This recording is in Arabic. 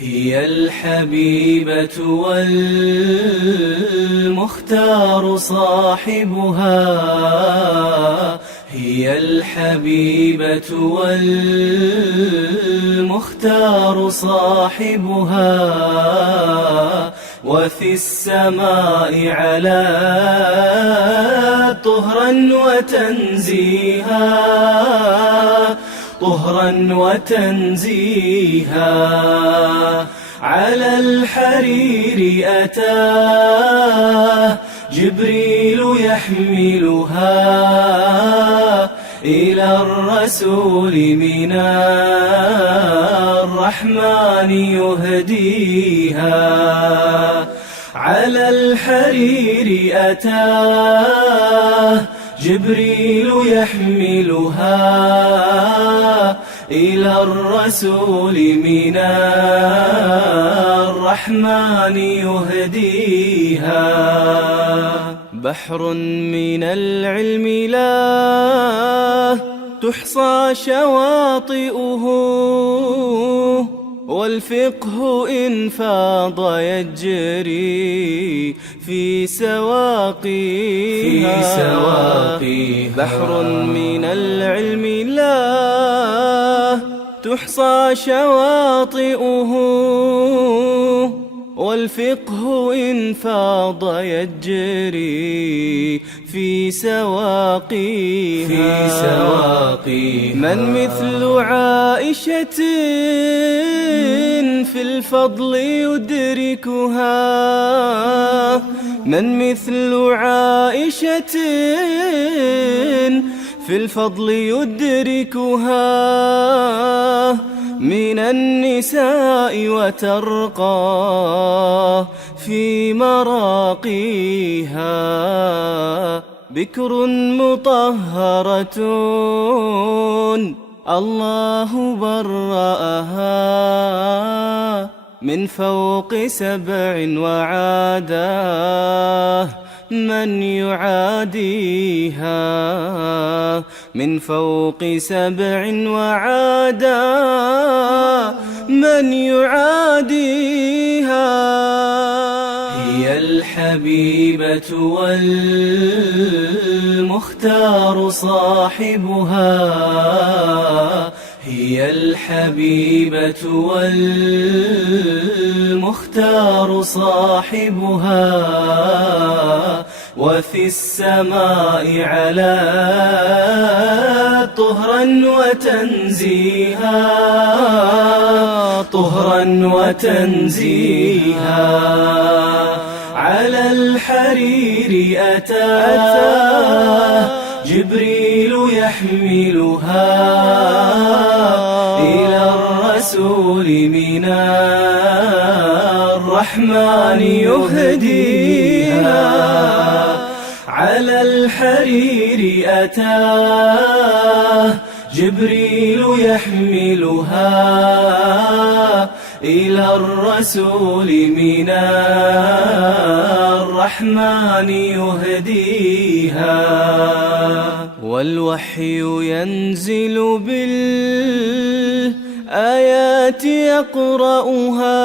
هي الحبيبة والمختار صاحبها، هي الحبيبة والمختار صاحبها، وفي السماء علا طهرا وتنزيها، طهرا وتنزيها. على الحرير أتاه جبريل يحملها، إلى الرسول من الرحمن يهديها. على الحرير أتاه جبريل يحملها، إلى الرسول من الرحمن يهديها. بحر من العلم لا تحصى شواطئه، والفقه إن فاض يجري في سواقيها. بحر من العلم لا تحصى شواطئه، والفقه إن فاض يجري في سواقيها. من مثل عائشة في الفضل يدركها، من مثل عائشة في الفضل يدركها، من النساء وترقى في مراقيها. بكر مطهرة الله برأها، من فوق 7 وعاداه من يعاديها. من فوق 7 وعاداه من يعاديها. هي الحبيبة والمختار صاحبها، هي الحبيبة والمختار صاحبها، وفي السماء علا طهرا وتنزيها، طهرا وتنزيها. على الحرير أتاه جبريل يحملها، إلى الرسول من الرحمن يهديها. على الحرير أتاه جبريل يحملها، إلى الرسول من الرحمن يهديها. والوحي ينزل بالآيات يقرأها،